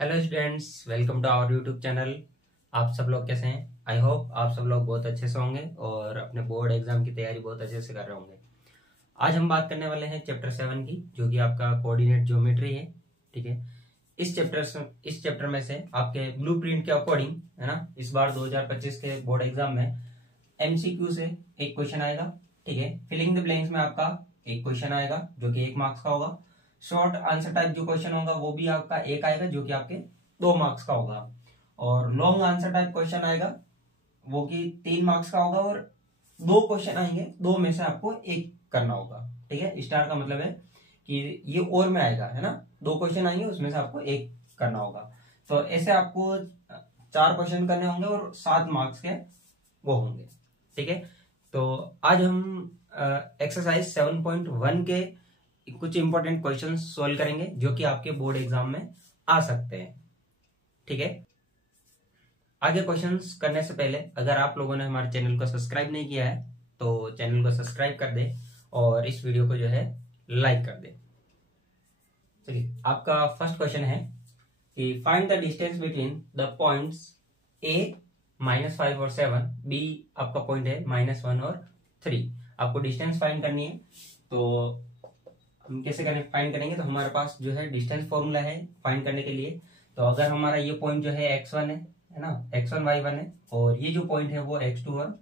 Hello students, welcome to our YouTube channel. आप सब लोग कैसे हैं? आई होप आप सब लोग बहुत अच्छे से होंगे और अपने बोर्ड एग्जाम की तैयारी बहुत अच्छे से कर रहे होंगे। आज हम बात करने वाले हैं चैप्टर 7 की, जो कि आपका कोऑर्डिनेट ज्योमेट्री है। ठीक है, इस चैप्टर में से आपके ब्लूप्रिंट के अकॉर्डिंग, है ना, इस बार 2025 के बोर्ड एग्जाम में एमसीक्यू से एक क्वेश्चन आएगा। ठीक है, फिलिंग द ब्लैंक्स में आपका एक क्वेश्चन आएगा जो कि 1 मार्क्स का होगा। शॉर्ट आंसर टाइप जो क्वेश्चन होगा वो भी आपका एक आएगा जो कि आपके 2 मार्क्स का होगा। और लॉन्ग आंसर टाइप क्वेश्चन आएगा वो कि 3 मार्क्स का होगा और 2 क्वेश्चन आएंगे, 2 में से आपको एक करना होगा। ठीक है, स्टार का मतलब है कि ये और में आएगा, है ना, 2 क्वेश्चन आएंगे उसमें से आपको एक करना होगा। तो ऐसे आपको 4 क्वेश्चन करने होंगे और 7 मार्क्स के वो होंगे। ठीक है, तो आज हम एक्सरसाइज 7.1 के कुछ इंपॉर्टेंट क्वेश्चंस सॉल्व करेंगे जो कि आपके बोर्ड एग्जाम में आ सकते हैं। ठीक है, आगे क्वेश्चंस करने से पहले अगर आप लोगों ने हमारे चैनल को सब्सक्राइब नहीं किया है तो चैनल को सब्सक्राइब कर दे और इस वीडियो को जो है लाइक कर दे। चलिए, आपका फर्स्ट क्वेश्चन है कि find the distance between the points A -5 और 7, B आपका पॉइंट है -1 और 3। आपको डिस्टेंस फाइंड करनी है। तो हम कैसे फाइंड करेंगे? तो हमारे पास जो है डिस्टेंस फॉर्मूला है फाइंड करने के लिए। तो अगर हमारा ये पॉइंट जो है x1 है ना, x1 y1 है, और ये जो पॉइंट है वो x2 और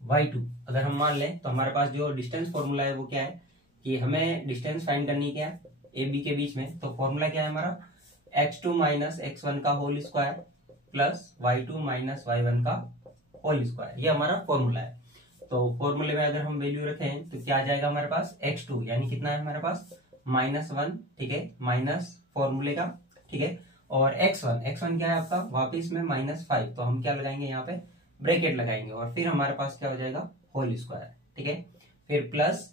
y2 अगर हम मान लें, तो हमारे पास जो डिस्टेंस फॉर्मूला है वो क्या है कि हमें डिस्टेंस फाइंड करनी है क्या ए बी के बीच में। तो फॉर्मूला क्या है हमारा? x2 - x1 का whole square plus y2 - y1 का होल स्क्वायर, ये हमारा फॉर्मूला है। तो फॉर्मूले में अगर हम वैल्यू रखें तो क्या आ जाएगा हमारे पास? x2 यानी कितना है हमारे पास? -1। ठीक है, माइनस फॉर्मूले का। ठीक है, और x1 क्या है आपका? वापिस में -5, तो हम क्या लगाएंगे यहाँ पे? ब्रैकेट लगाएंगे और फिर हमारे पास क्या हो जाएगा? Whole square. ठीक है, फिर प्लस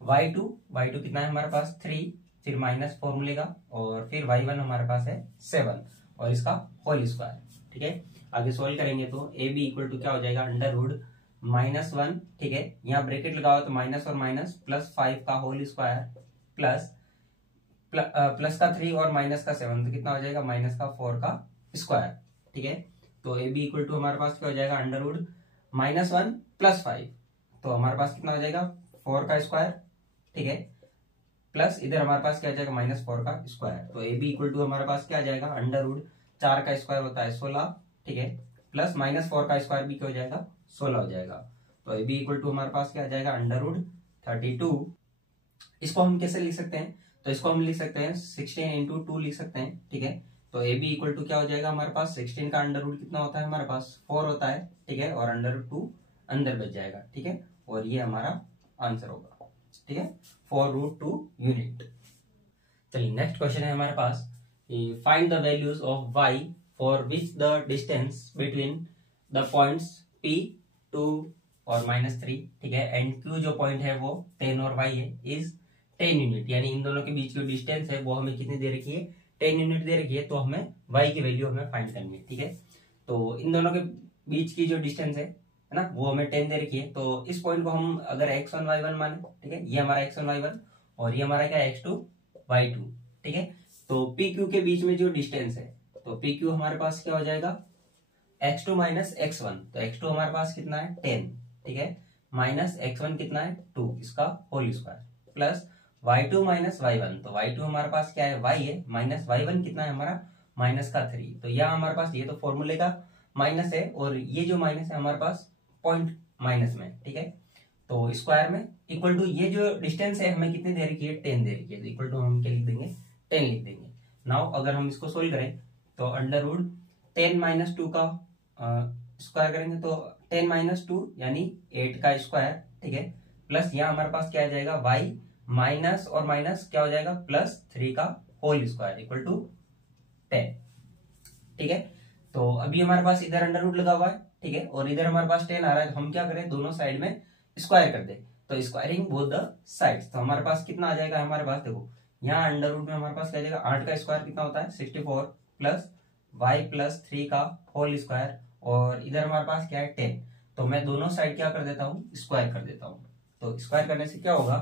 y2 कितना है हमारे पास? 3, फिर माइनस फॉर्मूले का, और फिर y1 हमारे पास है 7 और इसका होल स्क्वायर। ठीक है, आगे सोल्व करेंगे तो ए बी इक्वल टू क्या हो जाएगा? √-1। ठीक है, यहाँ ब्रैकेट लगाओ तो माइनस और माइनस, +5 का होल स्क्वायर प्लस का 3 और माइनस का 7, तो कितना हो जाएगा? -4 का स्क्वायर। ठीक है, तो ए बी इक्वल टू हमारे पास क्या हो जाएगा? √-1 + 5, तो हमारे पास कितना हो जाएगा? 4 का स्क्वायर। ठीक है, प्लस इधर हमारे पास क्या आ जाएगा? -4 का स्क्वायर। तो ए बी इक्वल टू हमारे पास क्या आ जाएगा? √4 का स्क्वायर होता है 16। ठीक है, प्लस -4 का स्क्वायर भी क्या हो जाएगा? 16 हो जाएगा। तो ए बी इक्वल टू हमारे पास क्या आ जाएगा? √32। इसको हम कैसे लिख सकते हैं? तो इसको हम लिख सकते हैं 16 × 2 लिख सकते हैं। ठीक है, तो ए बी इक्वल टू क्या हो जाएगा हमारे पास? 16 का अंडर कितना होता है हमारे पास? 4 होता है। ठीक है, और √2 अंदर बच जाएगा। ठीक है, और ये हमारा आंसर होगा। ठीक है, 4√2 यूनिट। चलिए, नेक्स्ट क्वेश्चन है हमारे पास, find the values of y for which the distance between the points P 2 और -3, ठीक है, एंड Q जो पॉइंट है वो 10 और y है, इज 10 यूनिट। यानी इन दोनों के बीच जो डिस्टेंस है वो हमें कितनी दे रखी है? 10 यूनिट दे रखी है। तो हमें y की वैल्यू हमें फाइंड करनी है। ठीक है, तो इन दोनों के बीच की जो डिस्टेंस है ना, वो हमें 10 दे रखी है। तो इस पॉइंट को हम अगर x1 y1 माने, ठीक है, ये हमारा x1 y1 और ये हमारा क्या है? x2 y2। ठीक है, तो PQ के बीच में जो डिस्टेंस है, तो PQ हमारे पास क्या हो जाएगा? x2 - x1, तो x2 हमारे पास कितना है? 10। ठीक है, माइनस x1 कितना है? 2, इसका whole square, plus y2 - y1, तो y2 हमारे पास क्या है? y है, माइनस y1 कितना है हमारा? -3। तो यहाँ हमारे पास ये तो फॉर्मूले का माइनस है और ये जो माइनस है हमारे पास पॉइंट माइनस में। ठीक है, तो स्क्वायर में इक्वल टू ये जो डिस्टेंस है हमें कितनी दे रखी है? 10 दे रखी है। तो इक्वल टू हम क्या लिख देंगे? 10 लिख देंगे। नाउ अगर हम इसको सोल्व करें तो √10 - 2 का स्क्वायर करेंगे तो 10 - 2 यानी 8 का स्क्वायर। ठीक है, प्लस यहाँ हमारे पास क्या आ जाएगा? y माइनस और माइनस क्या हो जाएगा? +3 का होल स्क्वायर इक्वल टू 10। ठीक है, तो अभी हमारे पास इधर अंडर लगा हुआ है। ठीक है, और इधर हमारे पास 10 आ रहा है, तो हम क्या करें? दोनों साइड में स्क्वायर कर दे। तो स्क्वायरिंग बोथ द साइड्स, तो हमारे पास कितना आ जाएगा? हमारे पास देखो यहाँ अंडर में हमारे पास क्या आ जाएगा? 8 का स्क्वायर कितना होता है? 64, प्लस y +3 का होल स्क्वायर, और इधर हमारे पास क्या है? 10। तो मैं दोनों साइड क्या कर देता हूँ? स्क्वायर कर देता हूँ। तो स्क्वायर करने से क्या होगा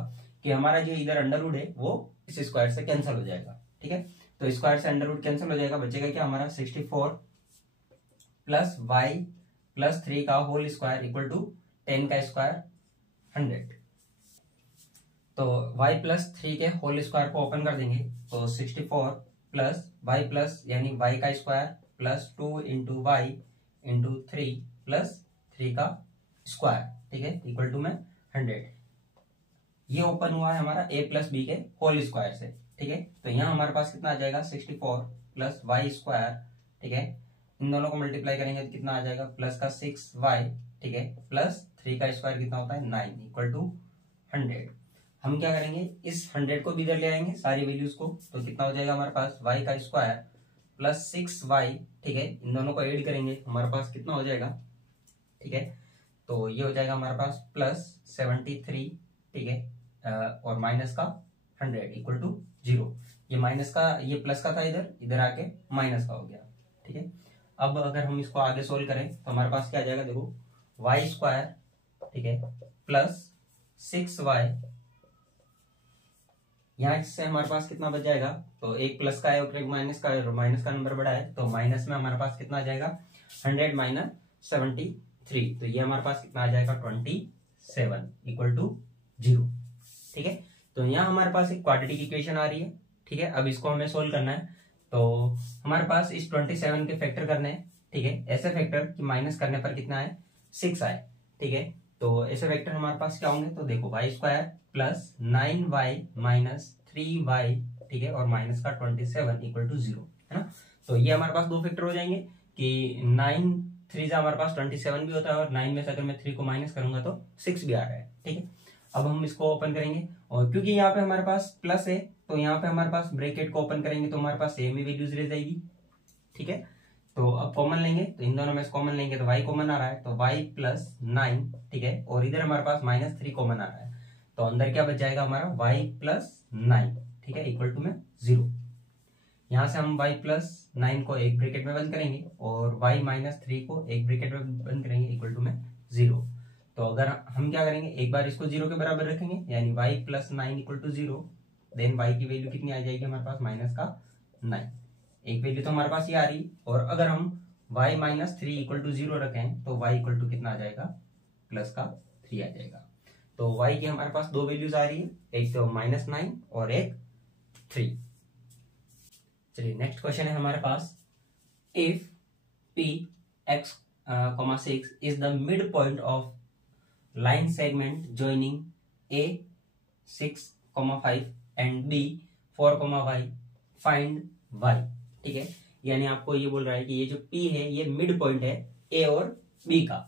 कि हमारा जो इधर अंडर है वो इस स्क्वायर से कैंसिल हो जाएगा। ठीक है, तो स्क्वायर से अंडर रूट कैंसिल हो जाएगा, बचेगा क्या हमारा 64 प्लस वाई प्लस 3 का होल स्क्वायर इक्वल टू 10 का स्क्वायर 100। तो y प्लस 3 के होल स्क्वायर को ओपन कर देंगे, तो 64 प्लस वाई प्लस यानी y का square plus 2 into Y into 3 plus 3 का स्क्वायर, ठीक है, इक्वल टू में 100। ये ओपन हुआ है हमारा a प्लस बी के होल स्क्वायर से, ठीक है। तो यहाँ हमारे पास कितना आ जाएगा 64 प्लस वाई स्क्वायर, ठीक है, इन दोनों को मल्टीप्लाई करेंगे तो कितना आ जाएगा प्लस का 6y, ठीक है, प्लस 3 का स्क्वायर कितना होता है 9 इक्वल टू 100। हम क्या करेंगे, इस 100 को भी इधर ले आएंगे सारी वैल्यूज को, तो कितना हो जाएगा हमारे पास y का स्क्वायर प्लस 6y, ठीक है, इन दोनों को ऐड करेंगे हमारे पास कितना हो जाएगा, ठीक है, तो ये हो जाएगा हमारे पास प्लस 73, ठीक है, और माइनस का 100 इक्वल टू 0। ये माइनस का, ये प्लस का था इधर, इधर आके माइनस का हो गया, ठीक है। अब अगर हम इसको आगे सोल्व करें तो हमारे पास क्या आ जाएगा, देखो वाई स्क्वायर, ठीक है, प्लस 6y, यहाँ से हमारे पास कितना बच जाएगा, तो एक प्लस का है और एक माइनस का है, और माइनस का नंबर बड़ा है, तो माइनस में हमारे पास कितना आ जाएगा 100 माइनस 73, तो ये हमारे पास कितना आ जाएगा 27 इक्वल टू 0, ठीक है। तो यहाँ हमारे पास एक क्वाड्रेटिक इक्वेशन आ रही है, ठीक है। अब इसको हमें सोल्व करना है, तो हमारे पास इस 27 के फैक्टर करने हैं, ठीक है, ऐसे फैक्टर कि माइनस करने पर कितना है 6 आए, ठीक है। तो ऐसे फैक्टर हमारे पास क्या होंगे, तो देखो Y square plus 9y minus 3y, ठीक है, और माइनस का 27 इक्वल टू 0, है ना। तो ये हमारे पास दो फैक्टर हो जाएंगे कि 9 3 से हमारे पास 27 भी होता है, और 9 में से अगर मैं 3 को माइनस करूंगा तो 6 भी आ रहा है, ठीक है। अब हम इसको ओपन करेंगे, और क्योंकि यहाँ पे हमारे पास प्लस है तो यहाँ पे हमारे पास ब्रैकेट को ओपन करेंगे तो हमारे पास सेम ही वैल्यूज रह जाएगी, ठीक है। तो अब कॉमन लेंगे, तो इन दोनों में से कॉमन लेंगे तो y कॉमन आ रहा है, तो y प्लस 9, ठीक है, और इधर हमारे पास माइनस 3 कॉमन आ रहा है, तो अंदर क्या बच जाएगा हमारा y प्लस 9, ठीक है, इक्वल टू में 0। यहाँ से हम y प्लस 9 को एक ब्रैकेट में बंद करेंगे और y माइनस 3 को एक ब्रैकेट में बंद करेंगे इक्वल टू में 0। तो अगर हम क्या करेंगे, एक बार इसको 0 के बराबर रखेंगे, यानी y plus 9 equal to 0, then y की वैल्यू कितनी आ जाएगी हमारे पास माइनस का 9, एक वैल्यू तो हमारे पास ये आ रही। और अगर हम y माइनस 3 इक्वल टू 0 रखें तो y इक्वल टू कितना आ जाएगा प्लस का 3 आ जाएगा। तो y की हमारे पास दो वैल्यूज आ रही है, एक तो -9 और एक 3। चलिए नेक्स्ट क्वेश्चन है हमारे पास, if p x, 6 is the mid point of line segment joining a 6,5 and b 4,y, find y, ठीक है। यानी आपको ये बोल रहा है कि ये जो p है ये मिड पॉइंट है a और b का।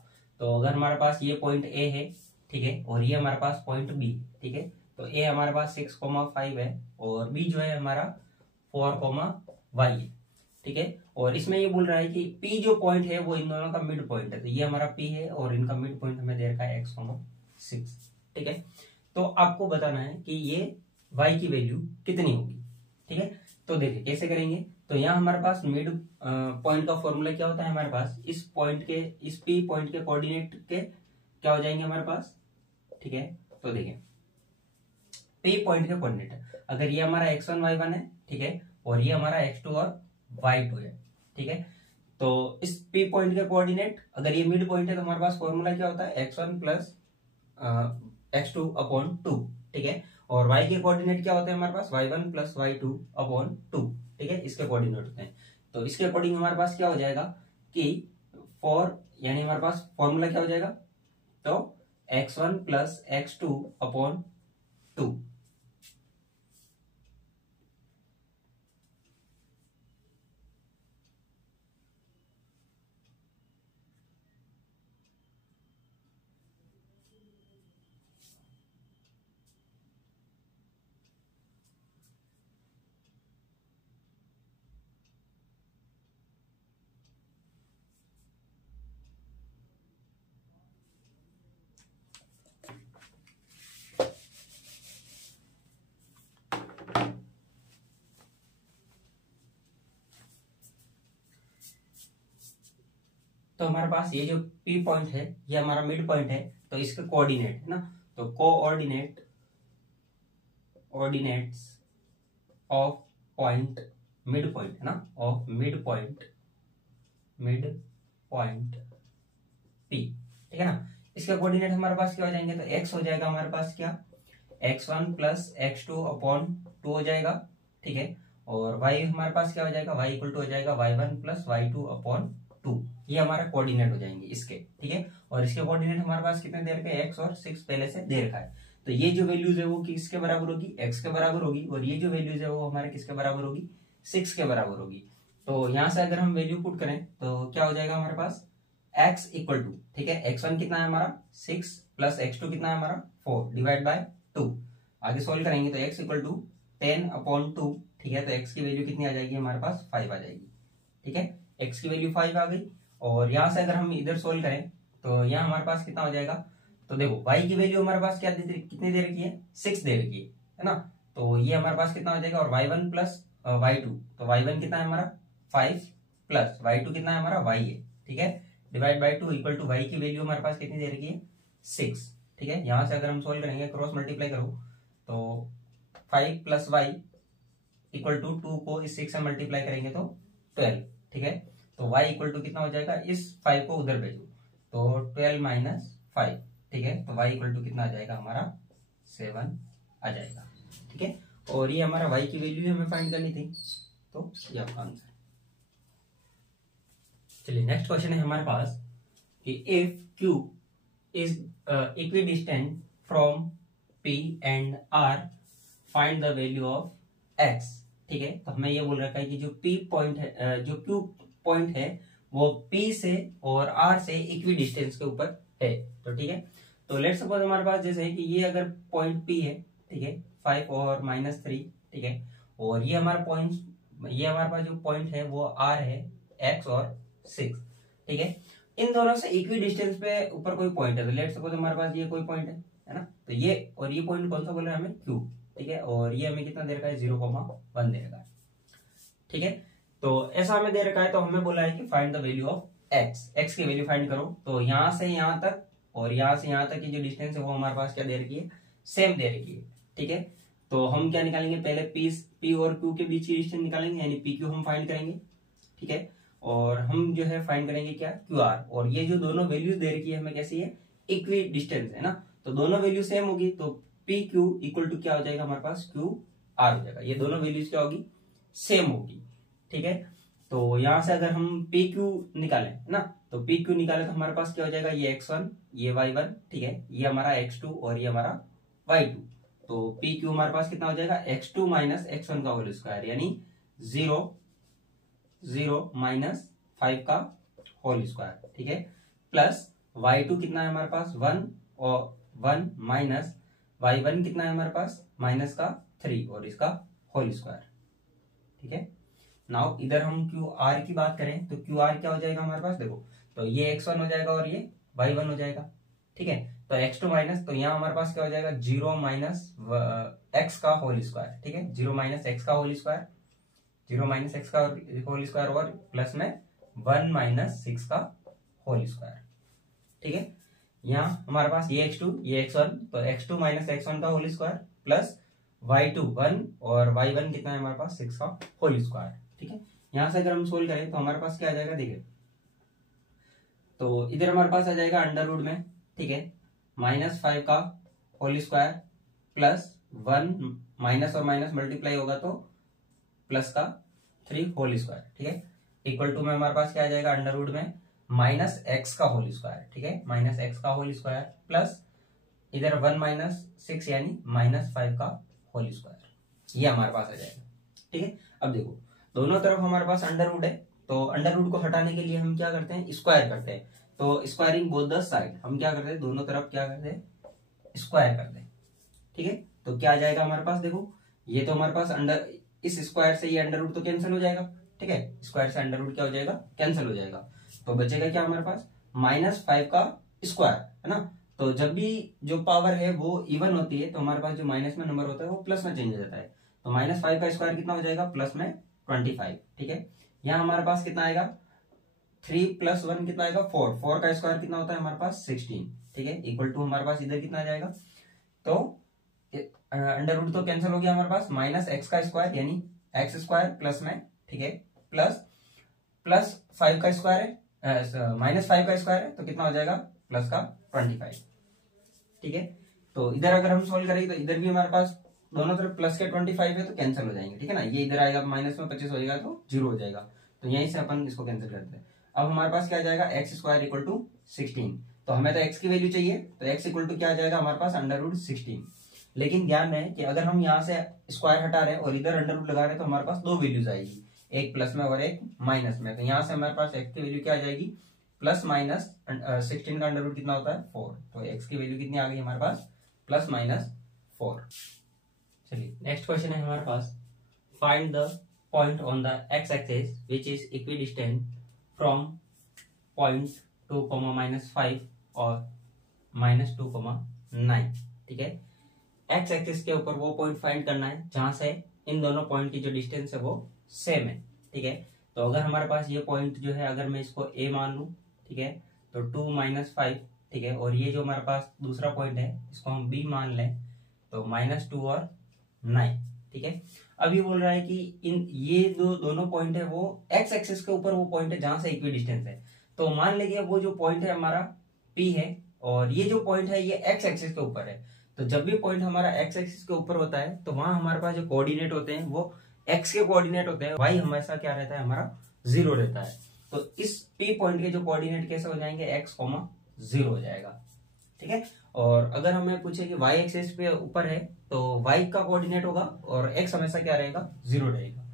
तो अगर हमारे पास ये पॉइंट a है, ठीक है, और ये हमारे पास पॉइंट b, ठीक है, तो a हमारे पास 6,5 है और b जो है हमारा 4,y है, ठीक है। और इसमें ये बोल रहा है कि P जो पॉइंट है वो इन दोनों का मिड पॉइंट है, तो ये हमारा P है और इनका मिड पॉइंट हमें दे रखा है x,6, ठीक है। तो आपको बताना है कि ये y की वैल्यू कितनी होगी, ठीक है। तो देखिए कैसे करेंगे, तो यहाँ हमारे पास मिड पॉइंट का फॉर्मूला क्या होता है, हमारे पास इस पॉइंट के, इस P पॉइंट के कोऑर्डिनेट के क्या हो जाएंगे हमारे पास, ठीक है। तो देखिए P पॉइंट के कोऑर्डिनेट, अगर ये हमारा x1 y1 है, ठीक है, और ये हमारा x2 और y2 है, ठीक है। तो इस P पॉइंट के कोऑर्डिनेट, अगर ये मिड पॉइंट है तो हमारे पास फॉर्मूला क्या होता है x1 प्लस x2 अपॉन 2, ठीक है। और y के कोऑर्डिनेट क्या होते हैं हमारे पास y1 प्लस y2 अपॉन 2, ठीक है, इसके कोऑर्डिनेट होते हैं। तो इसके अकॉर्डिंग हमारे पास क्या हो जाएगा कि 4, यानी हमारे पास फॉर्मूला क्या हो जाएगा, तो x1 प्लस x2 अपॉन 2, तो हमारे पास ये जो P पॉइंट है ये हमारा मिड पॉइंट है, तो इसके कोऑर्डिनेट है ना, तो coordinates of point mid point है ना, ऑफ मिड पॉइंट पी, ठीक है ना। इसके कोऑर्डिनेट हमारे पास क्या हो जाएंगे, तो x हो जाएगा हमारे पास क्या, x1 प्लस x2 अपॉन 2 हो जाएगा, ठीक है। और y हमारे पास क्या हो जाएगा, y इक्वल टू हो जाएगा y1 प्लस y2 अपॉन 2, ये हमारा कोऑर्डिनेट हो जाएंगे इसके, ठीक है। और इसके कोऑर्डिनेट हमारे पास कितने दे रखे हैं, x और 6 पहले से दे रखा है। तो ये जो वैल्यूज है वो किसके बराबर होगी, x के बराबर होगी, और ये जो वैल्यूज है वो हमारे किसके बराबर होगी, 6 के बराबर होगी। तो यहाँ से अगर हम वैल्यू पुट करें तो क्या हो जाएगा हमारे पास, x इक्वल टू, ठीक है, x1 कितना है हमारा 6 प्लस x2 कितना है हमारा 4 डिवाइड बाय 2। आगे सोल्व करेंगे तो x इक्वल टू 10 अपॉन 2, ठीक है। तो x की वैल्यू कितनी आ जाएगी हमारे पास, 5 आ जाएगी, ठीक है। x की वैल्यू 5 आ गई। और यहाँ से अगर हम इधर सोल्व करें तो यहाँ हमारे पास कितना हो जाएगा, तो देखो y की वैल्यू हमारे पास क्या कितनी दे रखी है, 6 दे रखी है ना। तो ये हमारे पास कितना हो जाएगा, और y1 प्लस y2, तो y1 कितना है हमारा 5 प्लस y2 कितना है हमारा y है, ठीक है, divide by 2 equal to y की वैल्यू हमारे पास कितनी दे रखी है, 6, ठीक है। यहाँ से अगर हम सोल्व करेंगे, क्रॉस मल्टीप्लाई करो तो 5 प्लस y इक्वल टू 2 को इस 6 से मल्टीप्लाई करेंगे तो 12, ठीक है। तो y इक्वल टू कितना हो जाएगा, इस 5 को उधर भेजो तो 12 माइनस 5, ठीक है। तो y इक्वल टू कितना आ जाएगा हमारा 7 आ जाएगा, ठीक है। और ये हमारा y की वैल्यू हमें फाइंड करनी थी, तो ये आपका आंसर। चलिए नेक्स्ट क्वेश्चन है हमारे पास कि if Q is equidistant from P and R find the value of X, ठीक है। तो हमें ये बोल रखा है कि जो P पॉइंट है, जो Q पॉइंट है वो P से और R से इक्वी डिस्टेंस के ऊपर है, तो ठीक है। तो लेट सपोज हमारे पास जैसे है कि ये अगर पॉइंट P है, ठीक है, 5 और -3, ठीक है। और ये हमारा पॉइंट, ये हमारे पास जो पॉइंट है वो R है, X और 6, ठीक है। इन दोनों से इक्वी डिस्टेंस पे ऊपर कोई पॉइंट है, तो लेट सपोज हमारे पास ये कोई पॉइंट है ना। तो ये और ये पॉइंट कौन सा बोल रहा है हमें, Q, ठीक है। और ये हमें कितना दे रखा है, 0,1 दे रखा है, ठीक है। तो ऐसा हमें दे रखा है, तो हमें बोला है कि find the value of x की वैल्यू फाइंड करो। तो यहाँ से यहाँ तक और यहाँ से यहाँ तक की जो डिस्टेंस है वो हमारे पास क्या दे रखी है, सेम दे रखी है, ठीक है। तो हम क्या निकालेंगे, पहले P और Q के बीच की डिस्टेंस निकालेंगे, यानी PQ हम फाइंड करेंगे, ठीक है। और हम जो है फाइंड करेंगे क्या, QR। और ये जो दोनों वैल्यूज दे रखी है हमें कैसी है, इक्वी डिस्टेंस है ना। तो दोनों वैल्यू सेम होगी, तो PQ इक्वल टू क्या हो जाएगा हमारे पास, QR हो जाएगा। ये दोनों वैल्यूज क्या होगी, सेम होगी, ठीक है। तो यहाँ से अगर हम PQ निकालें ना, तो PQ निकाले तो हमारे पास क्या हो जाएगा, ये x1 ये y1, ठीक है, ये हमारा x2 और ये हमारा y2। तो PQ हमारे पास कितना हो जाएगा, x2 माइनस x1 का होल स्क्वायर, यानी 0 माइनस 5 का होल स्क्वायर, ठीक है, प्लस y2 कितना है हमारे पास 1 और 1 माइनस y1 कितना है हमारे पास माइनस का 3 और इसका होल स्क्वायर, ठीक है। नाउ इधर हम QR की बात करें तो QR क्या हो जाएगा हमारे पास, देखो तो ये x1 हो जाएगा और ये y1 हो जाएगा, ठीक है। तो x2 माइनस, तो यहाँ हमारे पास क्या हो जाएगा, 0 माइनस x का होल स्क्वायर, ठीक है, 0 माइनस x का होल स्क्वायर, 0 माइनस x का होल स्क्वायर और प्लस में 1 माइनस 6 का होल स्क्वायर, ठीक है। यहाँ हमारे पास ये x2 ये x1, तो x2 माइनस x1 का होल स्क्वायर प्लस y2 1 और y1 कितना है हमारे पास 6 का होल स्क्वायर, ठीक है। यहाँ से अगर हम सोल्व करें तो हमारे पास क्या आ जाएगा, देखिए तो इधर हमारे पास आ जाएगा अंडर रूट में, ठीक है, -5 का होल स्क्वायर प्लस 1 माइनस और माइनस मल्टीप्लाई होगा तो प्लस का 3 होल स्क्वायर, ठीक है, इक्वल टू में हमारे पास क्या आ जाएगा, अंडर रूट में -x का होल स्क्वायर, ठीक है, -x का होल स्क्वायर प्लस इधर 1 माइनस 6 यानी -5 का होल स्क्वायर, ये हमारे पास आ जाएगा, ठीक है। अब देखो दोनों तरफ हमारे पास अंडर रूट है, तो अंडर रूट को हटाने के लिए हम क्या करते हैं, स्क्वायर करते हैं। तो स्क्वायरिंग बोथ द साइड, हम क्या करते हैं, दोनों तरफ क्या करते हैं, स्क्वायर करते हैं, ठीक है। तो क्या आ जाएगा हमारे पास, देखो ये तो हमारे पास अंडर, इस स्क्वायर से ये अंडर रूट तो कैंसिल हो जाएगा, ठीक है, स्क्वायर से अंडर रूट क्या हो जाएगा, कैंसिल हो जाएगा। तो बचेगा क्या हमारे पास, -5 का स्क्वायर, है ना। तो जब भी जो पावर है वो इवन होती है तो हमारे पास जो माइनस में नंबर होता है वो प्लस में चेंज हो जाता है। तो -5 का स्क्वायर कितना हो जाएगा, प्लस में 25, ठीक है। यहाँ हमारे पास कितना आएगा, 3 + 1 कितना आएगा, 4 का स्क्वायर कितना होता है हमारे पास 16, ठीक है, इक्वल टू हमारे पास इधर कितना आ जाएगा, तो अंडर रूट तो कैंसिल हो गया हमारे पास, -x का स्क्वायर यानी x स्क्वायर प्लस में ठीक है, प्लस प्लस 5 का स्क्वायर है, माइनस 5 का स्क्वायर है, तो कितना हो जाएगा प्लस का 25। ठीक है, तो इधर अगर हम सोल्व करेंगे तो इधर भी हमारे पास दोनों तरफ प्लस के 25 है तो कैंसिल हो जाएंगे। ठीक है ना, ये इधर आएगा माइनस में 25 हो जाएगा तो 0 हो जाएगा, तो यहीं से अपन इसको कैंसिल करते हैं। अब हमारे पास क्या आ जाएगा एक्स स्क्वायर इक्वल टू 16। तो हमें तो एक्स की वैल्यू चाहिए, तो एक्स इक्वल टू क्या आ जाएगा हमारे पास अंडर रूट 16। लेकिन ध्यान रहे कि अगर हम यहाँ से स्क्वायर हटा रहे हैं और इधर अंडर रूट लगा रहे हैं तो हमारे पास दो वैल्यूज आएगी, एक प्लस में और एक माइनस में। तो यहाँ से हमारे पास एक्स की वैल्यू क्या आ जाएगी, प्लस माइनस 16 का अंडर रूट कितना होता है 4, तो एक्स की वैल्यू कितनी आ गई हमारे पास प्लस माइनस 4। चलिए नेक्स्ट क्वेश्चन है हमारे पास, find the point on the X axis which is equidistant from point 2, -5 और -2, 9। ठीक है, एक्स एक्सिस के ऊपर वो पॉइंट फाइंड करना है जहां से इन दोनों पॉइंट की जो डिस्टेंस है वो सेम है। ठीक है, तो अगर हमारे पास ये पॉइंट जो है अगर मैं इसको ए मान लूं, ठीक है, तो 2 -5, ठीक है, और ये जो हमारे पास दूसरा पॉइंट है इसको हम बी मान लें तो -2 और 9। ठीक है, अभी बोल रहा है कि इन ये दोनों पॉइंट है वो एक्स एक्सिस के ऊपर वो पॉइंट है जहां से इक्वी डिस्टेंस है। तो मान लीजिए वो जो पॉइंट है हमारा पी है और ये जो पॉइंट है ये एक्स एक्सिस के ऊपर है। तो जब भी पॉइंट हमारा एक्स एक्सिस के ऊपर होता है तो वहां हमारे पास जो कोऑर्डिनेट होते हैं वो एक्स के कोऑर्डिनेट होते हैं, वाई हमेशा क्या रहता है हमारा 0 रहता है। तो इस पी पॉइंट के जो कोऑर्डिनेट कैसे हो जाएंगे एक्स, 0 हो जाएगा। ठीक है, और अगर हमें पूछे कि वाई एक्सिस पे ऊपर है तो वाई का कोऑर्डिनेट होगा और एक्स हमेशा क्या रहेगा 0 रहेगा।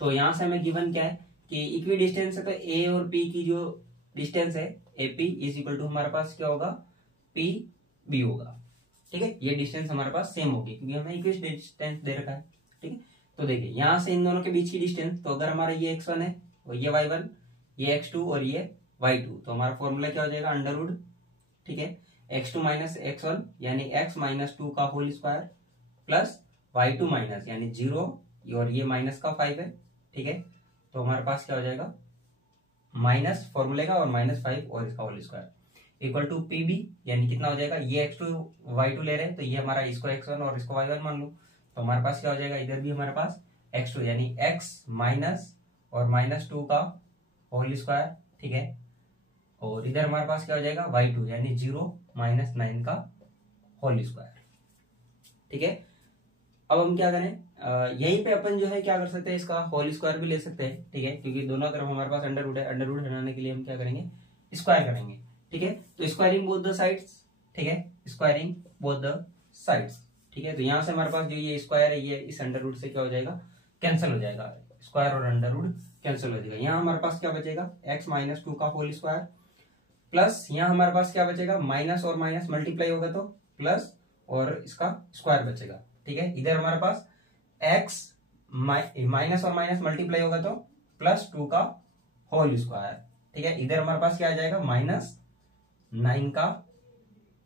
तो यहां से हमें गिवन क्या है कि इक्वी डिस्टेंस है, तो ए और पी की जो डिस्टेंस है A P is equal to हमारे पास क्या होगा पी बी होगा। ठीक है, ये डिस्टेंस हमारे पास सेम होगी क्योंकि हमें इक्वी डिस्टेंस दे रखा है। ठीक है, तो देखिए यहां से इन दोनों के बीच की डिस्टेंस, तो अगर हमारा ये x1 है और ये y1, ये x2 और ये y2, तो हमारा फॉर्मूला क्या हो जाएगा अंडर रूट, ठीक है, x2 माइनस x1 यानी x माइनस 2 का whole square plus y2 minus यानी 0 और ये माइनस का 5 है। ठीक है, तो हमारे पास क्या हो जाएगा माइनस फॉर्मूले का और -5 और इसका whole square equal to P B, यानी कितना हो जाएगा ये x2 y2 ले रहे हैं तो ये हमारा इसको x1 और इसको y1 मान लो, तो हमारे पास क्या हो जाएगा इधर भी हमारे पास x2 यानी x माइनस और -2 का होल स्क्वायर। ठीक है, और इधर हमारे पास क्या हो जाएगा y2 यानी 0 माइनस 9 का होल स्क्वायर। ठीक है, अब हम क्या करें, यहीं पे अपन जो है क्या कर सकते हैं इसका होल स्क्वायर भी ले सकते हैं। ठीक है, क्योंकि दोनों तरफ हमारे पास अंडर रूट है, अंडर रूट हटाने के लिए हम क्या करेंगे स्क्वायर करेंगे। ठीक है, तो स्क्वायरिंग बोथ द साइड्स, ठीक है, स्क्वायरिंग बोथ द साइड्स। ठीक है, तो यहां से हमारे पास जो ये स्क्वायर है ये इस अंडर रूट से क्या हो जाएगा कैंसिल हो जाएगा, स्क्वायर और अंडर रूट कैंसिल हो जाएगा। यहाँ हमारे पास क्या बचेगा x माइनस 2 का होल स्क्वायर प्लस यहाँ हमारे पास क्या बचेगा माइनस और माइनस मल्टीप्लाई होगा तो प्लस और इसका स्क्वायर बचेगा। ठीक है, इधर हमारे पास x माइनस और माइनस मल्टीप्लाई होगा तो +2 का होल स्क्वायर। ठीक है, इधर हमारे पास क्या आ जाएगा -9 का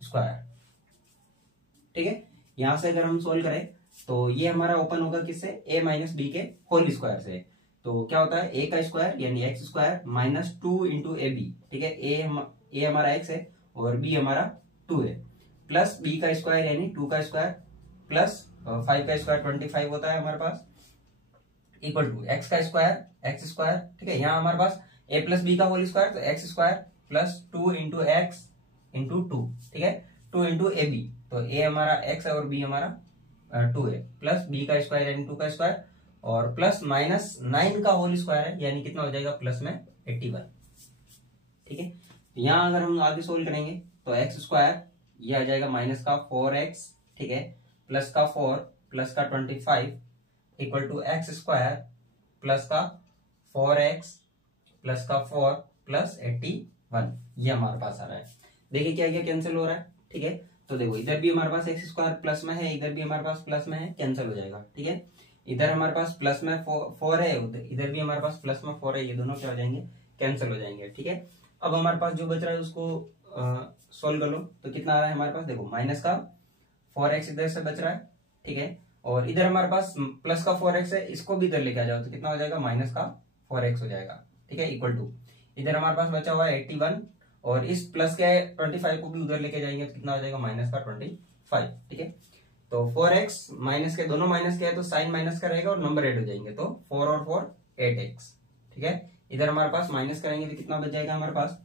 स्क्वायर। ठीक है, यहां से अगर हम सोल्व करें तो ये हमारा ओपन होगा किससे a माइनस बी के होल स्क्वायर से। तो क्या होता है a का स्क्वायर यानी x square -2 into A B. ठीक है, a हमारा x है और b हमारा 2 है प्लस b का स्क्वायर यानी 2 का स्क्वायर प्लस 5 का स्क्वायर 25 होता है हमारे पास इक्वल टू x का स्क्वायर x स्क्वायर। ठीक है, यहाँ हमारे पास a प्लस बी का होल स्क्वायर तो x square plus 2 into x into 2। ठीक है, 2 इंटू ए बी, तो a हमारा x है और b हमारा 2 है प्लस b का स्क्वायर यानी 2 का स्क्वायर और प्लस -9 का होल स्क्वायर है यानी कितना हो जाएगा प्लस में 81। ठीक है, यहाँ अगर हम आगे सोल्व करेंगे तो x स्क्वायर ये आ जाएगा माइनस का 4x, ठीक है, प्लस का 4 प्लस का 25 equal to x square plus का 4x प्लस का 4 प्लस 81, ये हमारे पास आ रहा है। देखिए क्या क्या कैंसिल हो रहा है। ठीक है, तो देखो इधर भी हमारे पास x स्क्वायर प्लस में है, इधर भी हमारे पास प्लस में है, कैंसिल हो जाएगा। ठीक है, इधर हमारे पास प्लस में 4 है, इधर भी हमारे पास प्लस में 4 है, ये दोनों क्या हो जाएंगे कैंसिल हो जाएंगे। ठीक है, अब हमारे पास जो बच रहा है उसको सोल्व कर लो तो कितना आ रहा है हमारे पास, देखो माइनस का 4x इधर से बच रहा है। ठीक है, और इधर हमारे पास प्लस का 4x है, इसको भी इधर लेके आ जाओ तो कितना हो जाएगा माइनस का 4x हो जाएगा। ठीक है, इक्वल टू इधर हमारे पास बचा हुआ है 81 और इस प्लस के 25 को भी उधर लेके जाएंगे तो कितना हो जाएगा माइनस का 25। ठीक है, तो 4x माइनस के दोनों माइनस के है तो साइन माइनस का रहेगा और नंबर ऐड हो जाएंगे तो 4 और 4 8x। ठीक है, इधर हमारे पास माइनस करेंगे तो कितना बच जाएगा हमारे पास,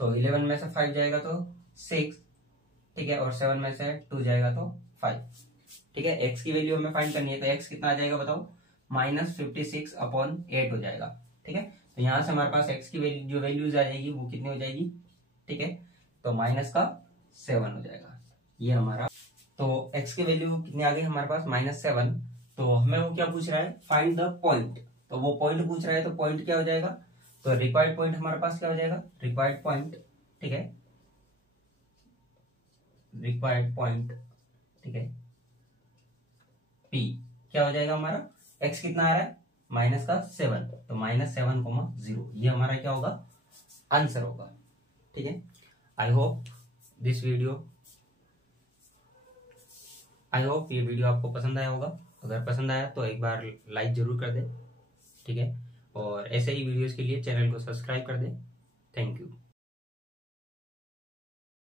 तो 11 में से 5 जाएगा तो 6, ठीक है, और 7 में से 2 जाएगा तो 5। ठीक है, x की वैल्यू हमें फाइंड करनी है, तो x कितना आ जाएगा बताओ, -56/8 हो जाएगा। ठीक है, तो यहां से हमारे पास x की वैल्यू जो वैल्यूज आ जाएगी वो कितनी हो जाएगी, ठीक है, तो -7 हो जाएगा ये हमारा। तो x की वैल्यू कितनी आ गई हमारे पास, -7। तो हमें वो क्या पूछ रहा है, फाइंड द पॉइंट, तो वो पॉइंट पूछ रहा है, तो पॉइंट क्या हो जाएगा, तो रिक्वायर्ड पॉइंट हमारे पास क्या हो जाएगा, रिक्वायर्ड पॉइंट, ठीक है, रिक्वायर्ड पॉइंट, ठीक है, P क्या हो जाएगा हमारा, x कितना आ रहा है, -7, तो -7,0, ये हमारा क्या होगा, आंसर होगा। ठीक है, I hope this video, I hope ये वीडियो आपको पसंद आया होगा। अगर पसंद आया तो एक बार लाइक जरूर कर दे, ठीक है, और ऐसे ही वीडियोस के लिए चैनल को सब्सक्राइब कर दे। Thank you.